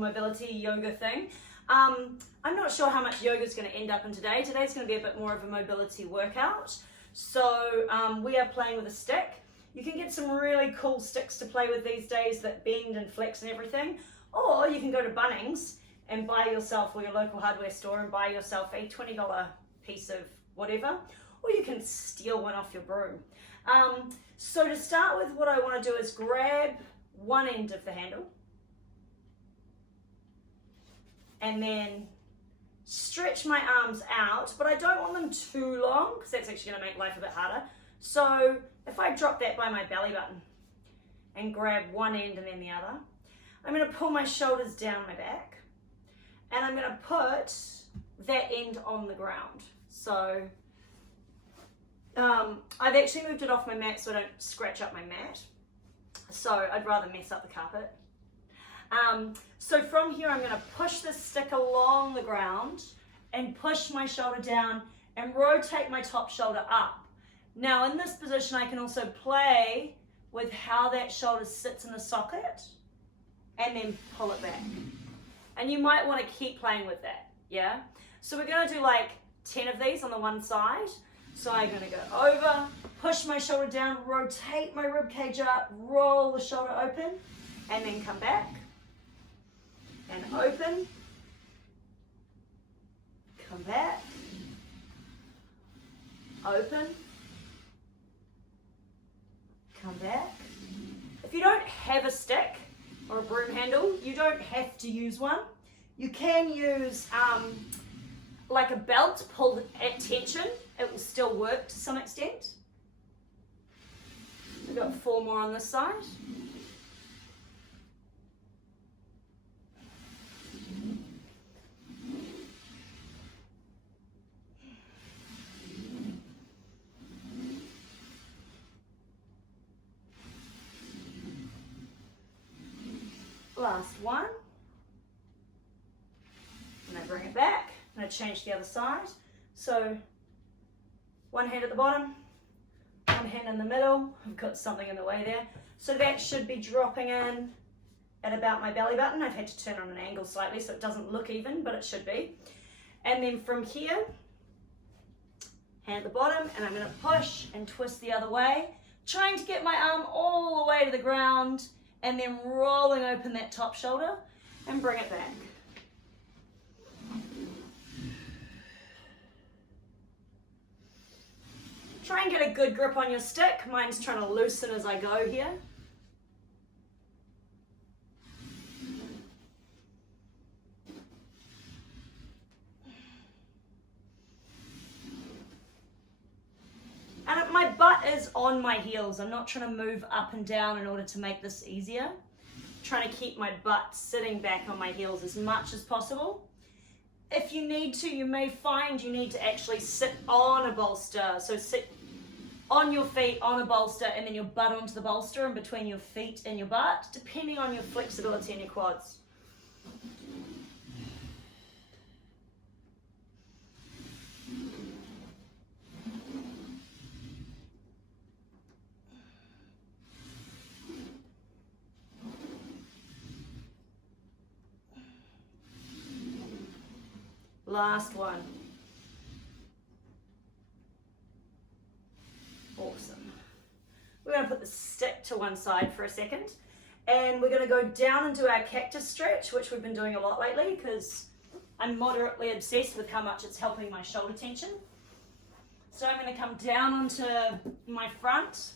mobility yoga thing. I'm not sure how much yoga is going to end up in today. Today's going to be a bit more of a mobility workout. So we are playing with a stick. You can get some really cool sticks to play with these days that bend and flex and everything. Or you can go to Bunnings and buy yourself, or your local hardware store, and buy yourself a $20 piece of whatever. Or you can steal one off your broom. So to start with, what I want to do is grab one end of the handle and then stretch my arms out, but I don't want them too long because that's actually going to make life a bit harder. So if I drop that by my belly button and grab one end and then the other, I'm going to pull my shoulders down my back and I'm going to put that end on the ground. So I've actually moved it off my mat so I don't scratch up my mat. So I'd rather mess up the carpet. So from here, I'm going to push this stick along the ground and push my shoulder down and rotate my top shoulder up. Now in this position, I can also play with how that shoulder sits in the socket and then pull it back. And you might want to keep playing with that, yeah? So we're going to do like 10 of these on the one side. So I'm going to go over, push my shoulder down, rotate my rib cage up, roll the shoulder open, and then come back. And open, come back, open, come back. If you don't have a stick or a broom handle, you don't have to use one. You can use like a belt pulled at tension. It will still work to some extent. We've got 4 more on this side. Last one. And I bring it back and I change the other side. So one hand at the bottom, one hand in the middle. I've got something in the way there. So that should be dropping in at about my belly button. I've had to turn on an angle slightly so it doesn't look even, but it should be. And then from here, hand at the bottom, and I'm going to push and twist the other way, trying to get my arm all the way to the ground, and then rolling open that top shoulder and bring it back. Try and get a good grip on your stick. Mine's trying to loosen as I go here. And my butt is on my heels. I'm not trying to move up and down in order to make this easier. I'm trying to keep my butt sitting back on my heels as much as possible. If you need to, you may find you need to actually sit on a bolster. So sit on your feet on a bolster and then your butt onto the bolster and between your feet and your butt, depending on your flexibility in your quads. Last one. Awesome. We're going to put the stick to one side for a second, and we're going to go down and do our cactus stretch, which we've been doing a lot lately because I'm moderately obsessed with how much it's helping my shoulder tension. So I'm going to come down onto my front.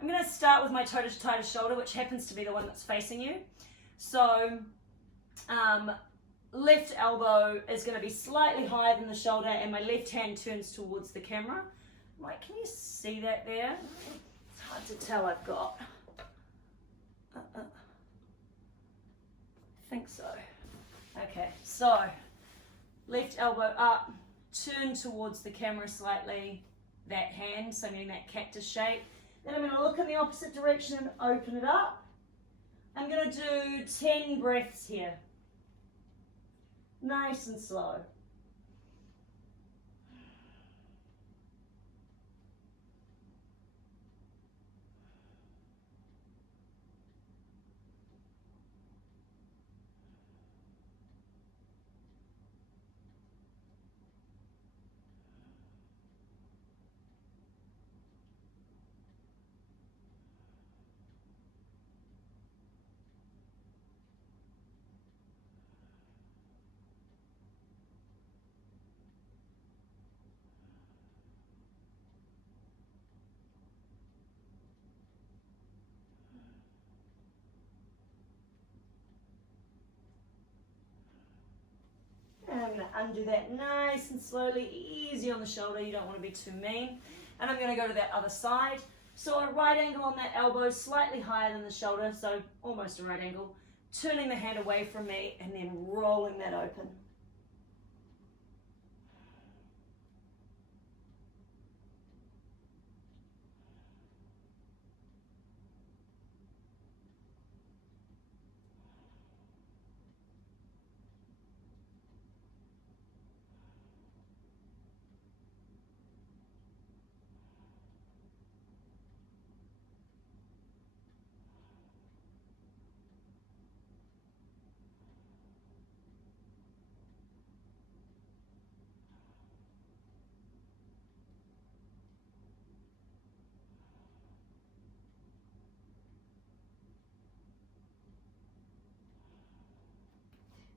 I'm going to start with my toe to tie to shoulder, which happens to be the one that's facing you. So left elbow is going to be slightly higher than the shoulder and my left hand turns towards the camera. Like, can you see that there? It's hard to tell. I've got, I think so. Okay, so left elbow up, turn towards the camera slightly, that hand, so I'm getting that cactus shape. Then I'm going to look in the opposite direction and open it up. I'm going to do 10 breaths here. Nice and slow. I'm going to undo that nice and slowly, easy on the shoulder. You don't want to be too mean. And I'm going to go to that other side. So a right angle on that elbow, slightly higher than the shoulder, so almost a right angle. Turning the hand away from me and then rolling that open.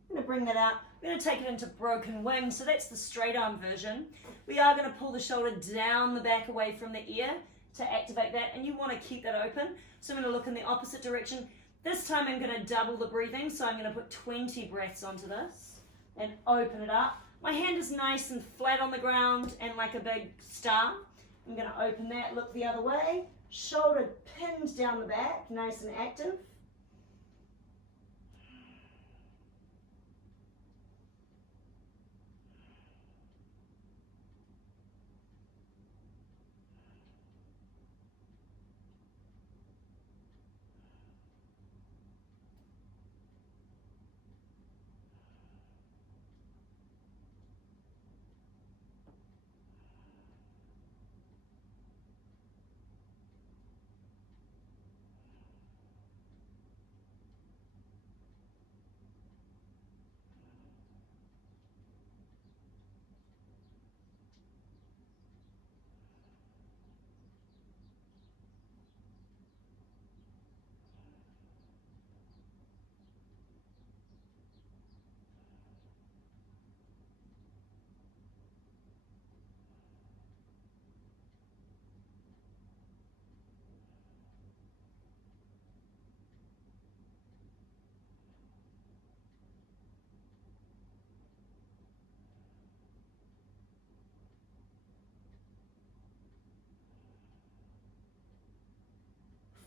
I'm going to bring that out. I'm going to take it into broken wing. So that's the straight arm version. We are going to pull the shoulder down the back away from the ear to activate that. And you want to keep that open. So I'm going to look in the opposite direction. This time I'm going to double the breathing. So I'm going to put 20 breaths onto this and open it up. My hand is nice and flat on the ground and like a big star. I'm going to open that, look the other way. Shoulder pinned down the back, nice and active.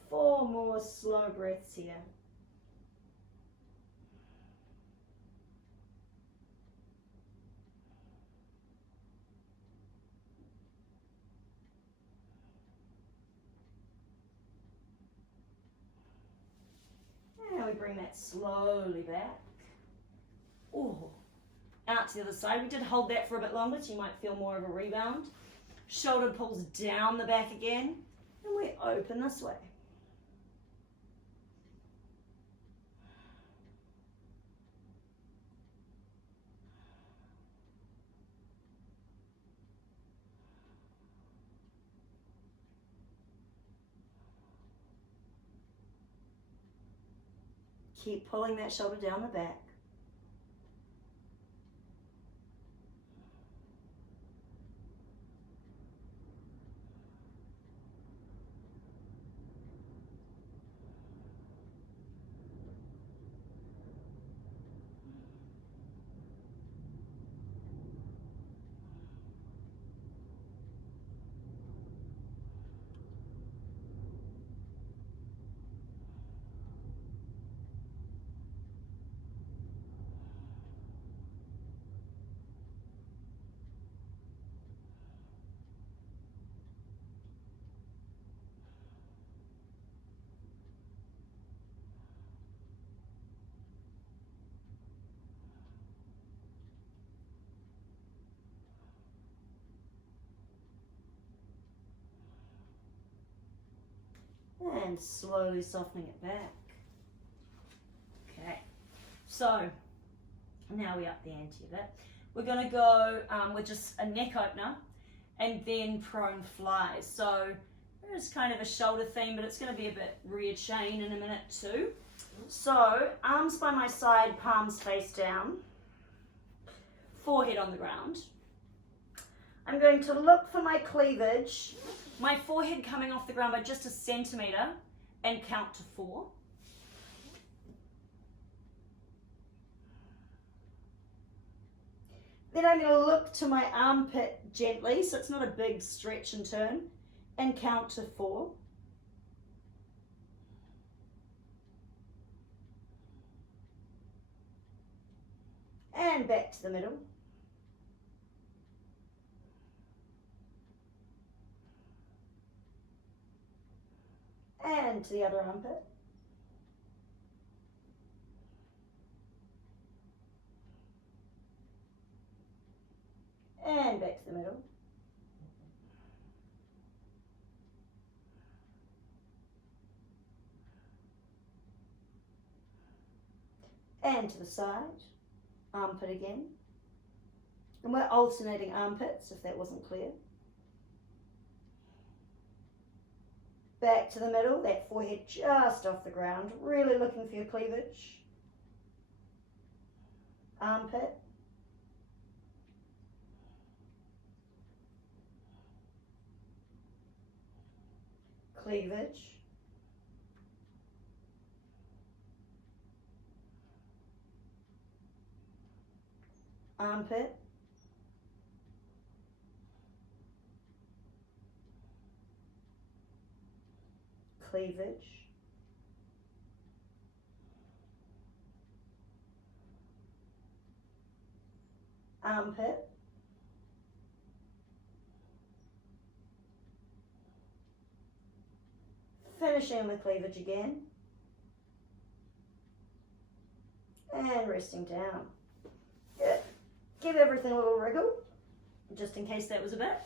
Four more slow breaths here. And we bring that slowly back. Oh, out to the other side. We did hold that for a bit longer, so you might feel more of a rebound. Shoulder pulls down the back again, and we open this way. Keep pulling that shoulder down the back. And slowly softening it back. Okay, so now we up the ante a bit. We're going to go with just a neck opener and then prone flies. So there's kind of a shoulder theme, but it's going to be a bit rear chain in a minute too. So arms by my side, palms face down, forehead on the ground. I'm going to look for my cleavage, my forehead coming off the ground by just a centimetre, and count to 4. Then I'm going to look to my armpit gently, so it's not a big stretch and turn, and count to 4. And back to the middle. And to the other armpit. And back to the middle. And to the side. Armpit again. And we're alternating armpits, if that wasn't clear. Back to the middle, that forehead just off the ground, really looking for your cleavage. Armpit. Cleavage. Armpit. Cleavage. Armpit. Finishing the cleavage again. And resting down. Good. Give everything a little wriggle, just in case that was a bit.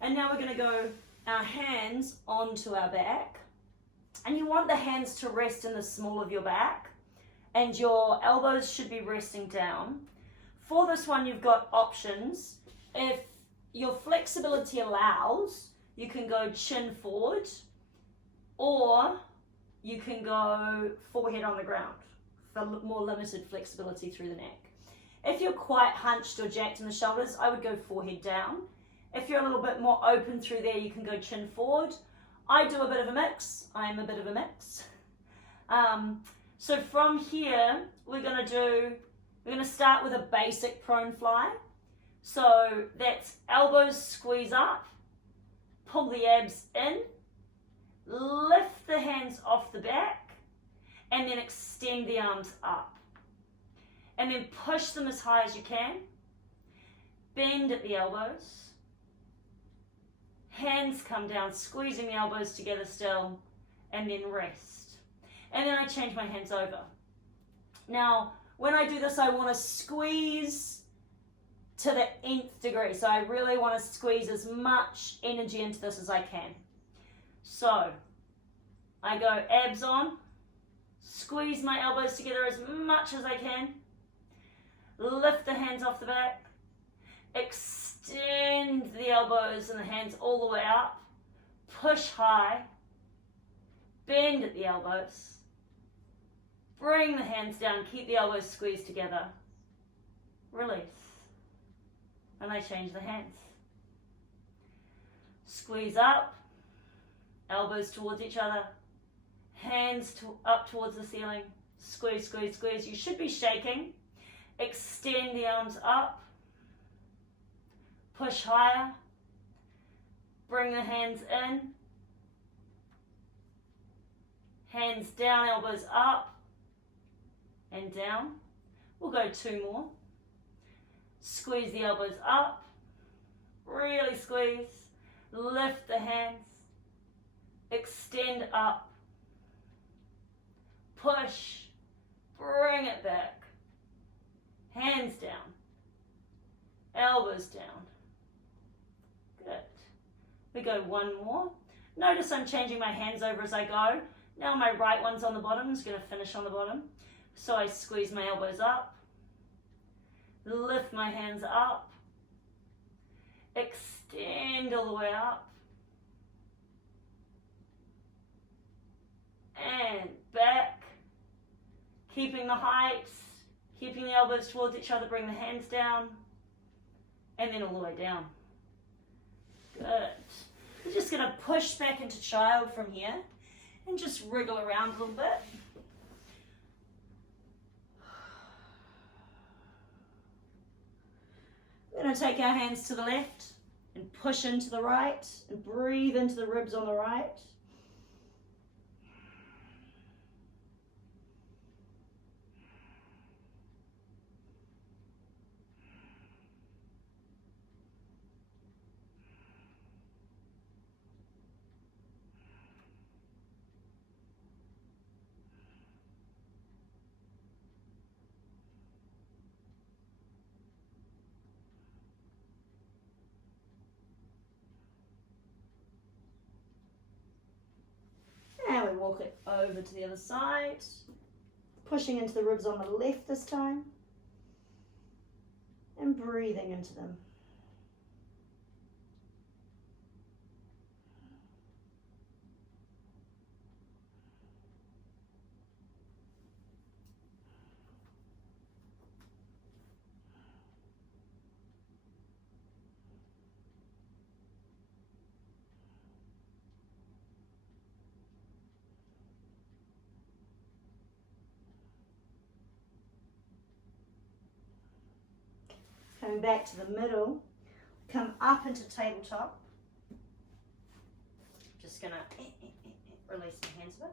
And now we're going to go our hands onto our back. And you want the hands to rest in the small of your back. And your elbows should be resting down. For this one, you've got options. If your flexibility allows, you can go chin forward, or you can go forehead on the ground for more limited flexibility through the neck. If you're quite hunched or jacked in the shoulders, I would go forehead down. If you're a little bit more open through there, you can go chin forward. I do a bit of a mix. I'm a bit of a mix. So from here, we're going to start with a basic prone fly. So that's elbows squeeze up, pull the abs in, lift the hands off the back, and then extend the arms up. And then push them as high as you can. Bend at the elbows. Hands come down, squeezing the elbows together still, and then rest. And then I change my hands over. Now, when I do this, I want to squeeze to the nth degree. So I really want to squeeze as much energy into this as I can. So I go abs on, squeeze my elbows together as much as I can, lift the hands off the back, extend the elbows and the hands all the way up, push high, bend at the elbows, bring the hands down, keep the elbows squeezed together, release, and I change the hands. Squeeze up, elbows towards each other, hands up towards the ceiling, squeeze, squeeze, squeeze. You should be shaking. Extend the arms up, push higher, bring the hands in, hands down, elbows up and down. We'll go 2 more. Squeeze the elbows up, really squeeze, lift the hands, extend up, push, bring it back. Hands down, elbows down. Good. We go 1 more. Notice I'm changing my hands over as I go. Now my right one's on the bottom. I'm just going to finish on the bottom. So I squeeze my elbows up, lift my hands up, extend all the way up, and back, keeping the height. Keeping the elbows towards each other, bring the hands down, and then all the way down. Good. We're just going to push back into child from here and just wriggle around a little bit. We're going to take our hands to the left and push into the right and breathe into the ribs on the right. And we walk it over to the other side, pushing into the ribs on the left this time, and breathing into them. Coming back to the middle, come up into tabletop. Just gonna release my hands a bit.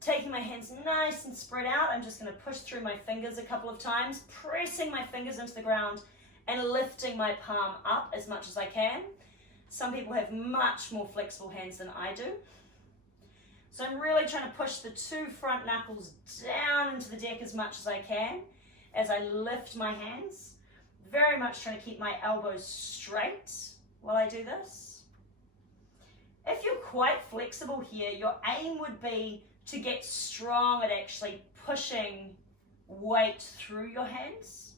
Taking my hands nice and spread out, I'm just gonna push through my fingers a couple of times, pressing my fingers into the ground and lifting my palm up as much as I can. Some people have much more flexible hands than I do. So I'm really trying to push the two front knuckles down into the deck as much as I can as I lift my hands. Very much trying to keep my elbows straight while I do this. If you're quite flexible here, your aim would be to get strong at actually pushing weight through your hands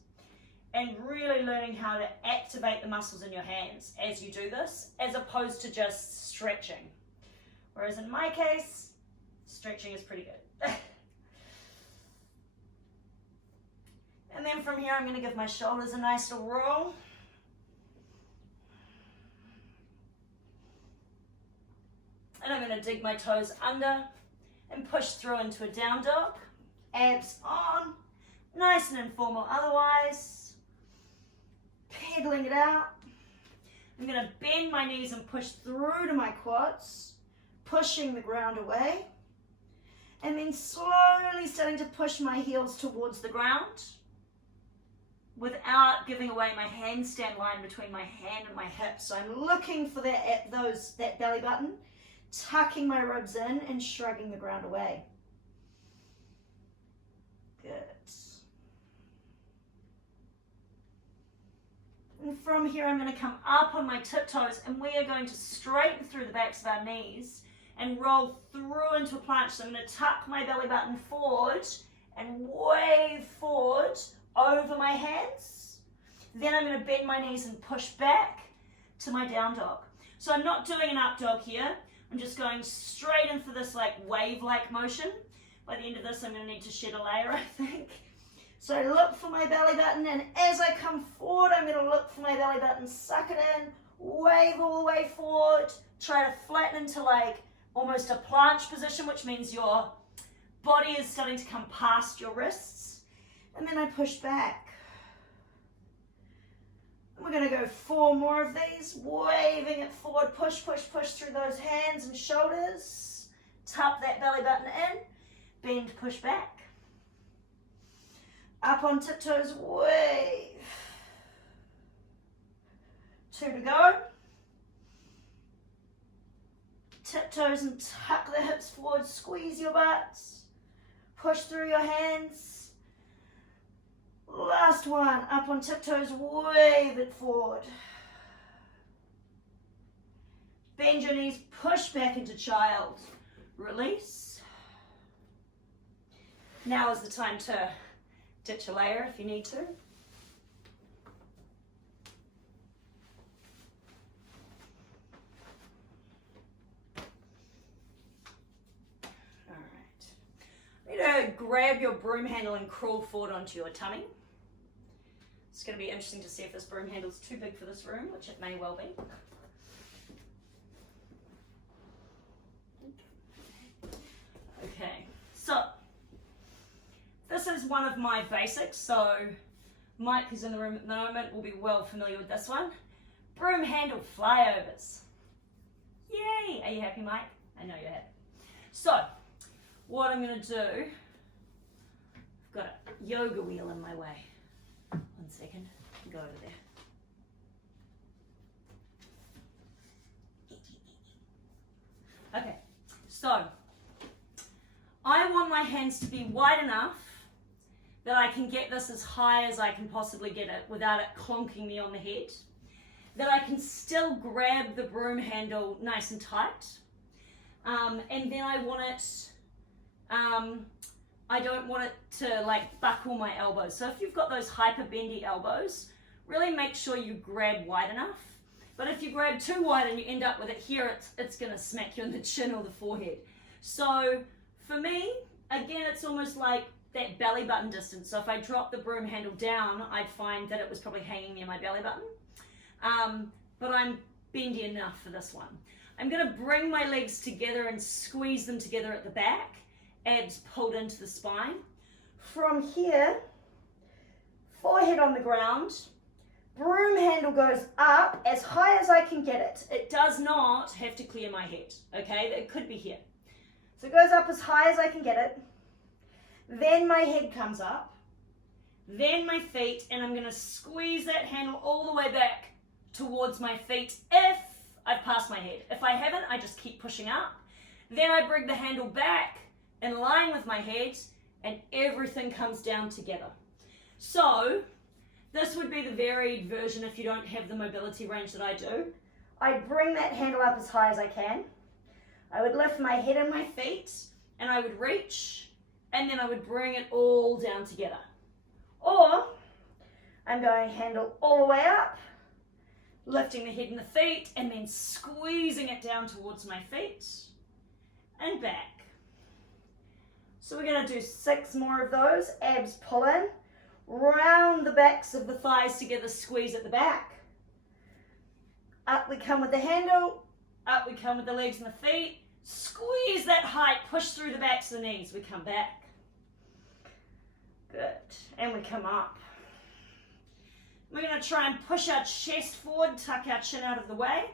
and really learning how to activate the muscles in your hands as you do this, as opposed to just stretching. Whereas in my case, stretching is pretty good. And then from here, I'm going to give my shoulders a nice little roll. And I'm going to dig my toes under and push through into a down dog. Abs on, nice and informal otherwise. Pedaling it out. I'm going to bend my knees and push through to my quads, pushing the ground away. And then slowly starting to push my heels towards the ground without giving away my handstand line between my hand and my hip. So I'm looking for that belly button, tucking my ribs in and shrugging the ground away. Good. And from here, I'm going to come up on my tiptoes and we are going to straighten through the backs of our knees and roll through into a planche. So I'm going to tuck my belly button forward and wave forward over my hands. Then I'm going to bend my knees and push back to my down dog. So I'm not doing an up dog here. I'm just going straight in for this like wave-like motion. By the end of this, I'm going to need to shed a layer, I think. So I look for my belly button, and as I come forward, I'm going to look for my belly button, suck it in, wave all the way forward, try to flatten into like almost a planche position, which means your body is starting to come past your wrists. And then I push back. We're going to go 4 more of these, waving it forward, push, push, push through those hands and shoulders. Tuck that belly button in, bend, push back. Up on tiptoes, wave. 2 to go. Tiptoes and tuck the hips forward, squeeze your butts. Push through your hands. Last one, up on tiptoes, wave it forward. Bend your knees, push back into child. Release. Now is the time to ditch a layer if you need to. All right. You know, grab your broom handle and crawl forward onto your tummy. It's going to be interesting to see if this broom handle is too big for this room, which it may well be. Okay, so this is one of my basics. So Mike, who's in the room at the moment, will be well familiar with this one. Broom handle flyovers. Yay! Are you happy, Mike? I know you're happy. So, what I'm going to do, I've got a yoga wheel in my way. 1 second, go over there. Okay, so I want my hands to be wide enough that I can get this as high as I can possibly get it without it clonking me on the head. That I can still grab the broom handle nice and tight. And then I want it, I don't want it to like buckle my elbows. So if you've got those hyper bendy elbows, really make sure you grab wide enough. But if you grab too wide and you end up with it here, it's gonna smack you in the chin or the forehead. So for me, again, it's almost like that belly button distance. So if I drop the broom handle down, I'd find that it was probably hanging near my belly button. But I'm bendy enough for this one. I'm gonna bring my legs together and squeeze them together at the back, abs pulled into the spine. From here, forehead on the ground, broom handle goes up as high as I can get it. It does not have to clear my head, okay? It could be here. So it goes up as high as I can get it. Then my head comes up. Then my feet, and I'm gonna squeeze that handle all the way back towards my feet if I've passed my head. If I haven't, I just keep pushing up. Then I bring the handle back in line with my head, and everything comes down together. So this would be the varied version if you don't have the mobility range that I do. I bring that handle up as high as I can. I would lift my head and my feet, and I would reach, and then I would bring it all down together. Or I'm going handle all the way up, lifting the head and the feet, and then squeezing it down towards my feet and back. So we're going to do 6 more of those. Abs pull in, round the backs of the thighs together, squeeze at the back. Up we come with the handle, up we come with the legs and the feet, squeeze that height, push through the backs of the knees, we come back. Good, and we come up. We're going to try and push our chest forward, tuck our chin out of the way.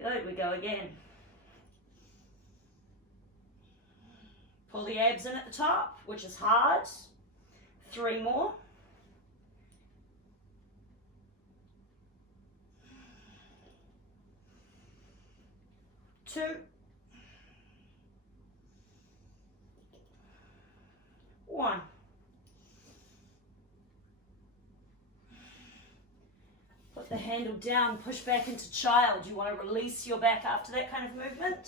Good, we go again. Pull the abs in at the top, which is hard. 3 more. 2. 1. Put the handle down, push back into child. You want to release your back after that kind of movement.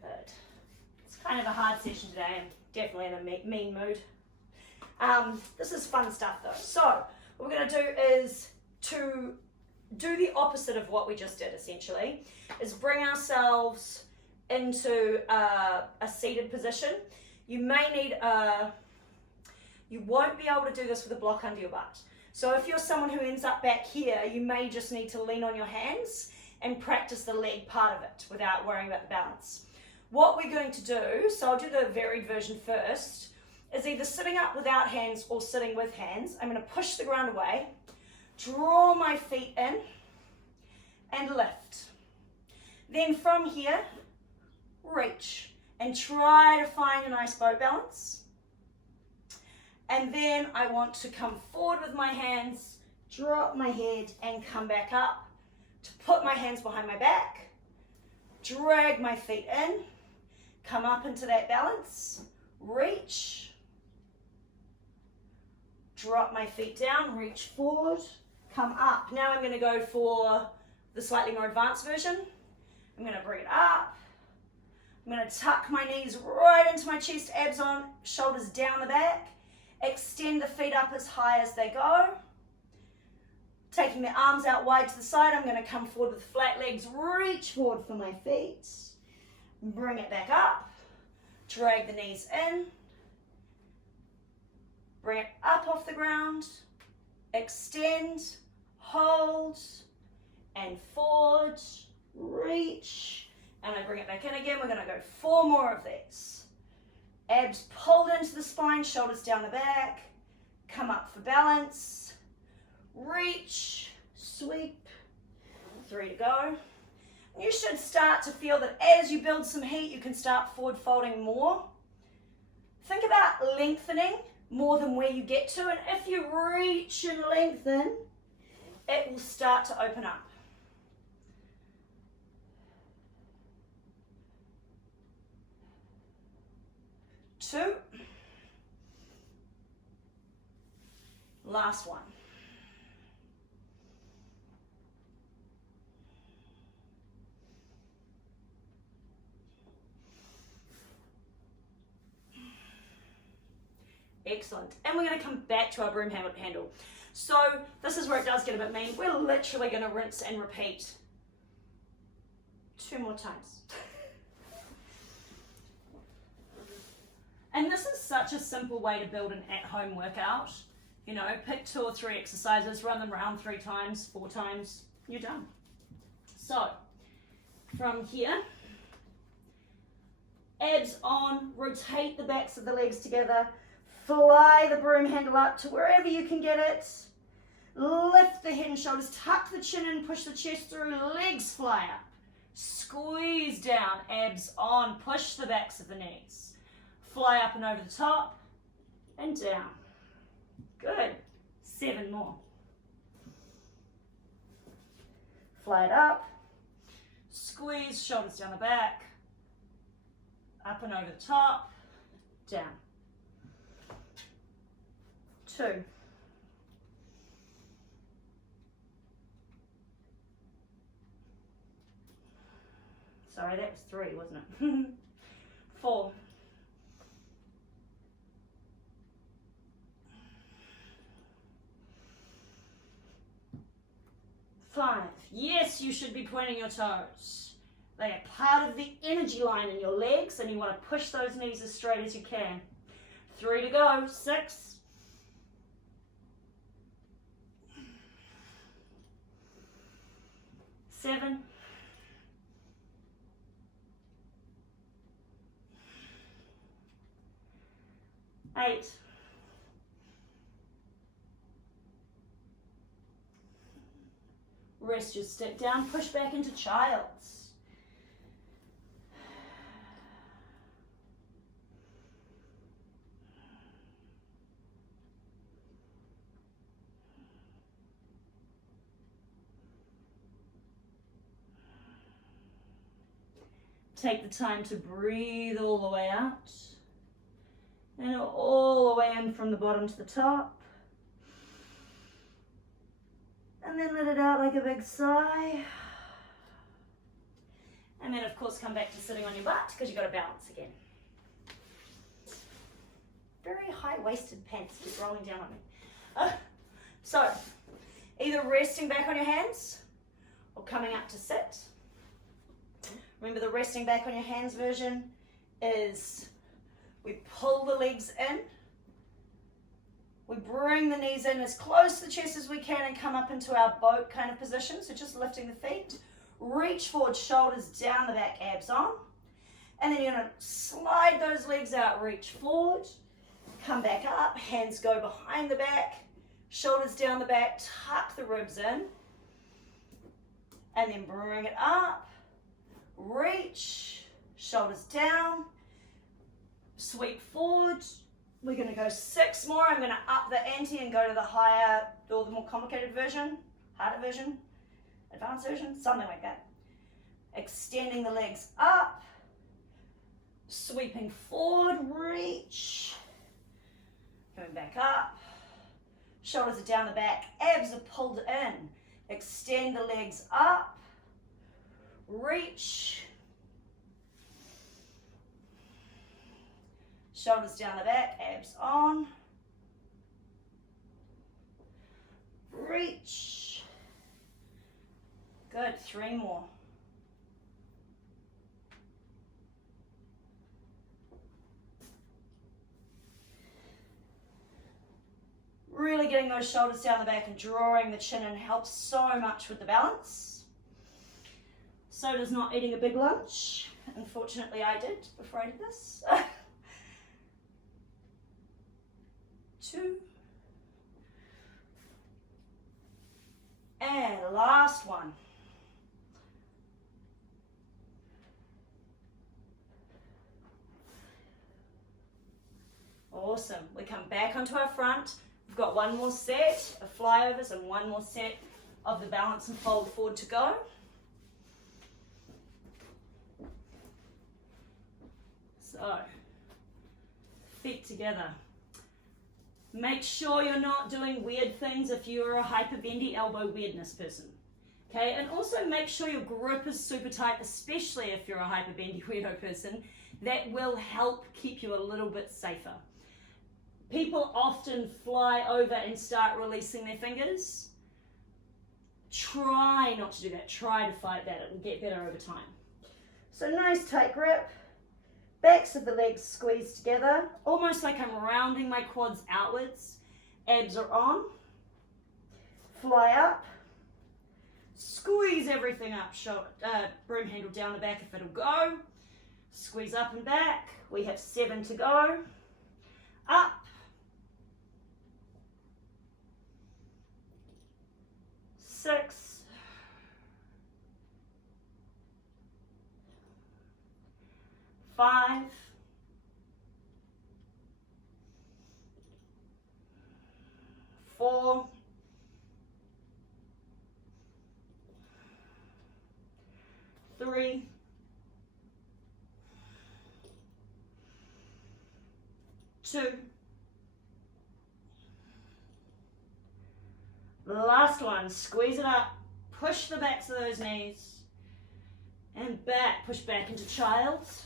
Good. It's kind of a hard session today. I'm definitely in a mean mood. This is fun stuff though. So what we're going to do is to do the opposite of what we just did essentially, is bring ourselves into a seated position. You may need you won't be able to do this with a block under your butt. So if you're someone who ends up back here, you may just need to lean on your hands and practice the leg part of it without worrying about the balance. What we're going to do, so I'll do the varied version first, is either sitting up without hands or sitting with hands. I'm going to push the ground away, draw my feet in, and lift. Then from here, reach, and try to find a nice boat balance. And then I want to come forward with my hands, drop my head, and come back up to put my hands behind my back, drag my feet in, come up into that balance, reach, drop my feet down, reach forward, come up. Now I'm going to go for the slightly more advanced version. I'm going to bring it up. I'm going to tuck my knees right into my chest, abs on, shoulders down the back. Extend the feet up as high as they go. Taking the arms out wide to the side, I'm going to come forward with flat legs, reach forward for my feet. Bring it back up. Drag the knees in. Bring it up off the ground. extend, hold, and forward, reach, and I bring it back in again. We're going to go 4 more of these. Abs pulled into the spine, shoulders down the back, come up for balance, reach, sweep, 3 to go. You should start to feel that as you build some heat, you can start forward folding more. Think about lengthening more than where you get to, and if you reach and lengthen, it will start to open up. 2. Last one. Excellent. And we're going to come back to our broom handle. So this is where it does get a bit mean. We're literally going to rinse and repeat 2 more times. And this is such a simple way to build an at-home workout. You know, pick 2 or 3 exercises, run them around 3 times, 4 times, you're done. So from here, abs on, rotate the backs of the legs together, fly the broom handle up to wherever you can get it, lift the head and shoulders, tuck the chin in, push the chest through, legs fly up, squeeze down, abs on, push the backs of the knees, fly up and over the top, and down. Good. 7 more. Fly it up, squeeze, shoulders down the back, up and over the top, down. 2. Sorry, that was 3, wasn't it? 4. 5. Yes, you should be pointing your toes. They are part of the energy line in your legs, and you want to push those knees as straight as you can. 3 to go. 6. 7. 8. 9. Rest your stick down, push back into child's. Take the time to breathe all the way out and all the way in from the bottom to the top. And then let it out like a big sigh. And then of course come back to sitting on your butt because you've got to balance again. Very high-waisted pants keep rolling down on me. So either resting back on your hands or coming up to sit. Remember, the resting back on your hands version is we pull the legs in. We bring the knees in as close to the chest as we can and come up into our boat kind of position. So just lifting the feet. Reach forward, shoulders down the back, abs on. And then you're going to slide those legs out, reach forward. Come back up, hands go behind the back. Shoulders down the back, tuck the ribs in. And then bring it up. Reach, shoulders down. Sweep forward. We're going to go 6 more. I'm going to up the ante and go to the higher or the more complicated version, harder version, advanced version, something like that. Extending the legs up, sweeping forward, reach, coming back up, shoulders are down the back, abs are pulled in, extend the legs up, reach, shoulders down the back, abs on. Reach. Good, 3 more. Really getting those shoulders down the back and drawing the chin in helps so much with the balance. So does not eating a big lunch. Unfortunately, I did before I did this. 2. And last one. Awesome. We come back onto our front. We've got one more set of flyovers and one more set of the balance and fold forward to go. So, feet together. Make sure you're not doing weird things if you're a hyperbendy elbow weirdness person. Okay, and also make sure your grip is super tight, especially if you're a hyperbendy weirdo person. That will help keep you a little bit safer. People often fly over and start releasing their fingers. Try not to do that. Try to fight that. It will get better over time. So nice tight grip. Backs of the legs squeeze together, almost like I'm rounding my quads outwards. Abs are on. Fly up. Squeeze everything up. Broom handle down the back if it'll go. Squeeze up and back. We have 7 to go. Up. 6. 5. 4. 3. 2. Last one, squeeze it up, push the backs of those knees, and back, push back into child's.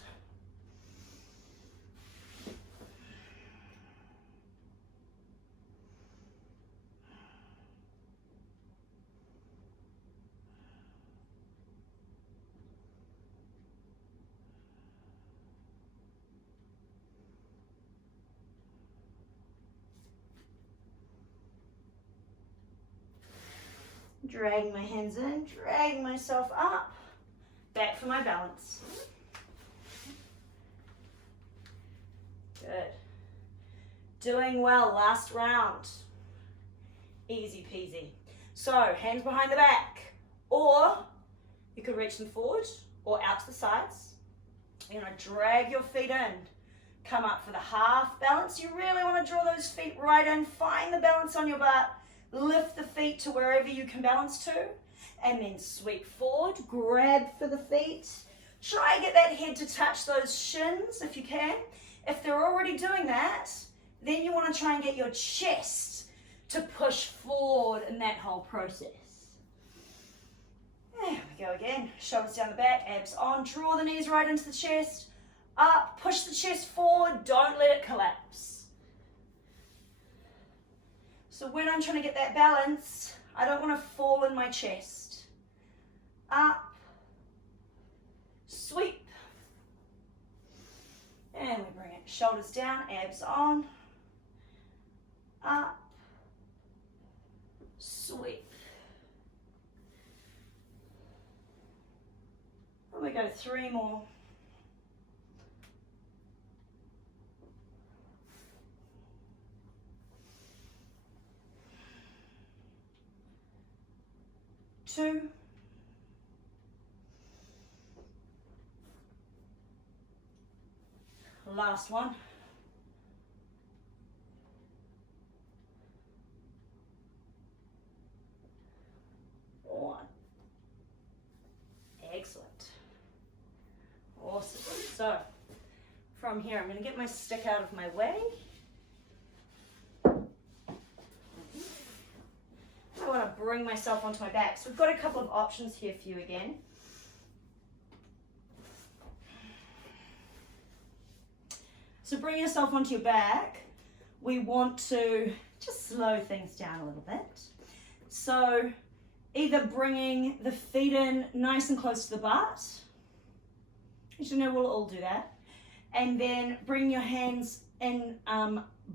Dragging my hands in, dragging myself up, back for my balance. Good. Doing well, last round. Easy peasy. So, hands behind the back, or you could reach them forward or out to the sides. You're gonna drag your feet in. Come up for the half balance. You really wanna draw those feet right in, find the balance on your butt. Lift the feet to wherever you can balance to, and then sweep forward, grab for the feet. Try and get that head to touch those shins if you can. If they're already doing that, then you want to try and get your chest to push forward in that whole process. There we go again. Shoulders down the back, abs on. Draw the knees right into the chest. Up, push the chest forward. Don't let it collapse. So when I'm trying to get that balance, I don't want to fall in my chest. Up, sweep, and we bring it. Shoulders down, abs on, up, sweep. And we go 3 more. Two. Last one. 1. Excellent. Awesome. So, from here, I'm going to get my stick out of my way. I want to bring myself onto my back. So we've got a couple of options here for you again. So bring yourself onto your back. We want to just slow things down a little bit. So either bringing the feet in nice and close to the butt. As you know, we'll all do that. And then bring your hands in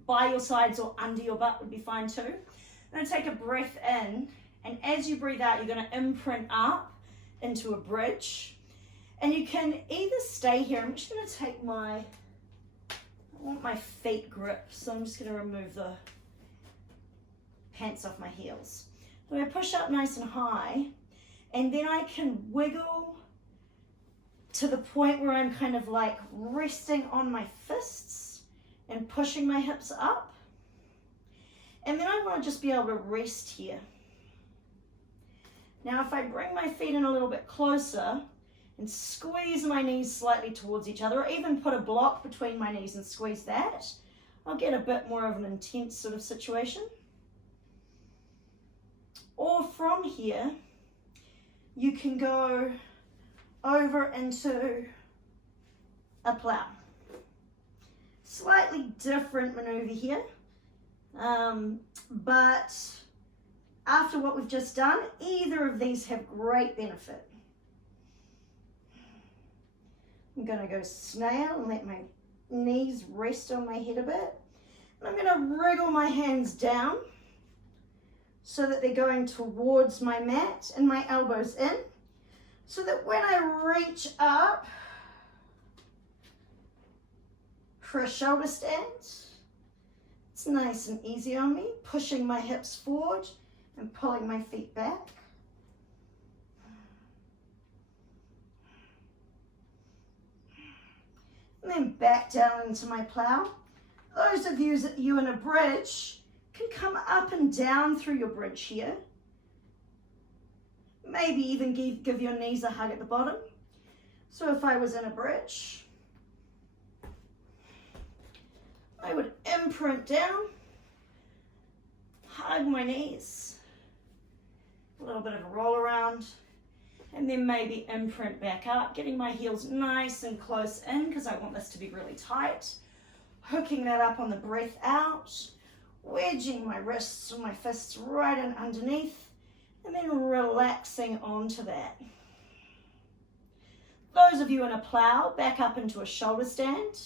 by your sides or under your butt would be fine too. I'm going to take a breath in, and as you breathe out, you're going to imprint up into a bridge. And you can either stay here. I'm just going to take I want my feet grip, so I'm just going to remove the pants off my heels. So I push up nice and high, and then I can wiggle to the point where I'm kind of like resting on my fists and pushing my hips up. And then I want to just be able to rest here. Now if I bring my feet in a little bit closer and squeeze my knees slightly towards each other, or even put a block between my knees and squeeze that, I'll get a bit more of an intense sort of situation. Or from here, you can go over into a plow. Slightly different maneuver here, but after what we've just done, either of these have great benefit. I'm going to go snail and let my knees rest on my head a bit. And I'm going to wriggle my hands down so that they're going towards my mat and my elbows in, so that when I reach up for a shoulder stand, it's nice and easy on me, pushing my hips forward and pulling my feet back. And then back down into my plow. Those of you in a bridge can come up and down through your bridge here. Maybe even give your knees a hug at the bottom. So if I was in a bridge, I would imprint down, hug my knees, a little bit of a roll around, and then maybe imprint back up, getting my heels nice and close in because I want this to be really tight. Hooking that up on the breath out, wedging my wrists or my fists right in underneath, and then relaxing onto that. Those of you in a plow, back up into a shoulder stand.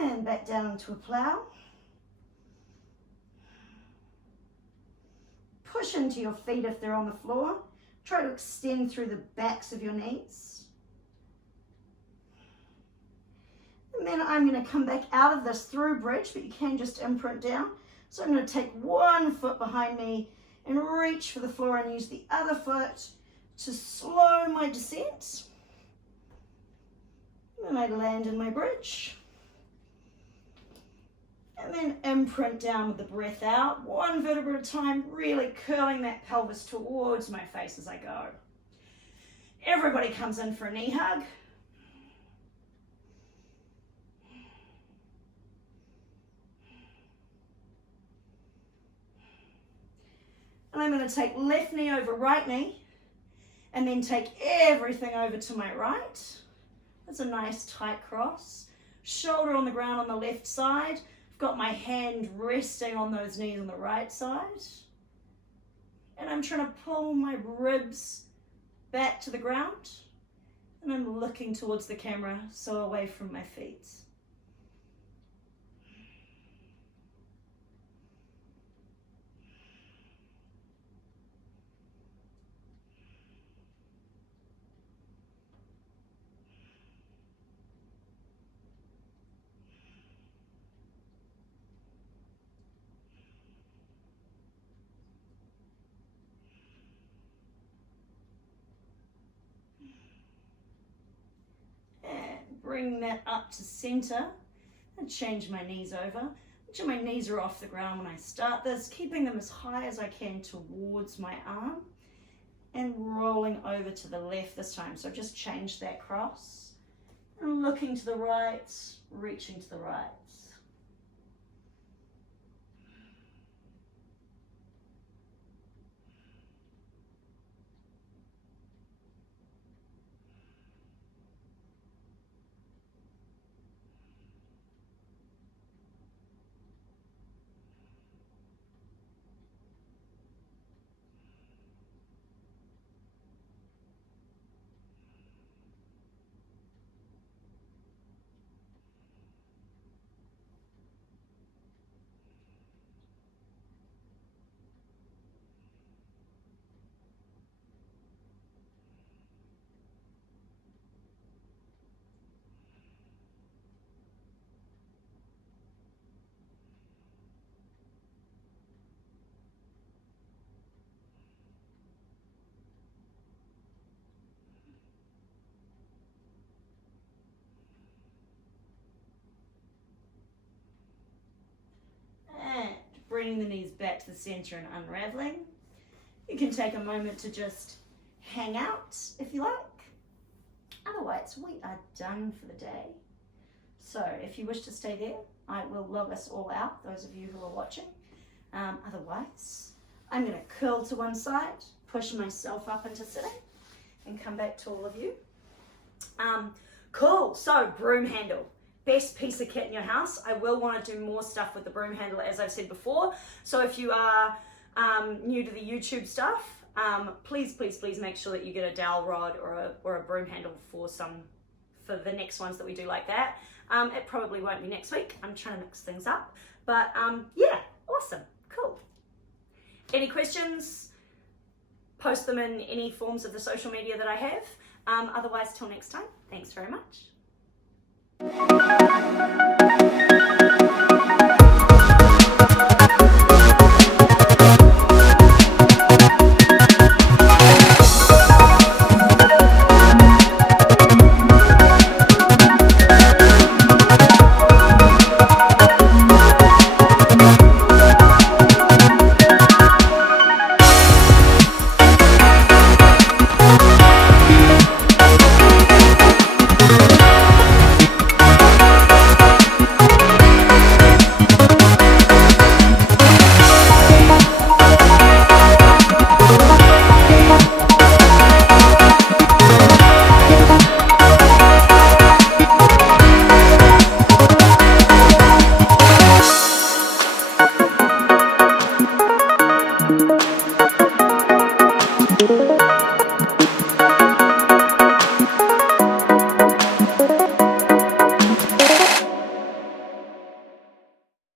And back down into a plow. Push into your feet if they're on the floor. Try to extend through the backs of your knees. And then I'm going to come back out of this through bridge, but you can just imprint down. So I'm going to take one foot behind me and reach for the floor and use the other foot to slow my descent. And then I land in my bridge. And then imprint down with the breath out, one vertebra at a time, really curling that pelvis towards my face as I go. Everybody comes in for a knee hug. And I'm going to take left knee over right knee, and then take everything over to my right. That's a nice tight cross. Shoulder on the ground on the left side. Got my hand resting on those knees on the right side. And I'm trying to pull my ribs back to the ground. And I'm looking towards the camera, so away from my feet. Bring that up to center and change my knees over. Make sure my knees are off the ground when I start this, keeping them as high as I can towards my arm and rolling over to the left this time. So just change that cross and looking to the right, reaching to the right. bringing the knees back to the center and unraveling. You can take a moment to just hang out if you like. Otherwise, we are done for the day. So if you wish to stay there, I will log us all out, those of you who are watching. Otherwise, I'm going to curl to one side, push myself up into sitting, and come back to all of you. Cool, so broom handle. Best piece of kit in your house. I will want to do more stuff with the broom handle, as I've said before. So if you are new to the YouTube stuff, please make sure that you get a dowel rod or a broom handle for the next ones that we do like that. It probably won't be next week. I'm trying to mix things up. But yeah, awesome, cool. Any questions? Post them in any forms of the social media that I have. Otherwise, till next time, thanks very much.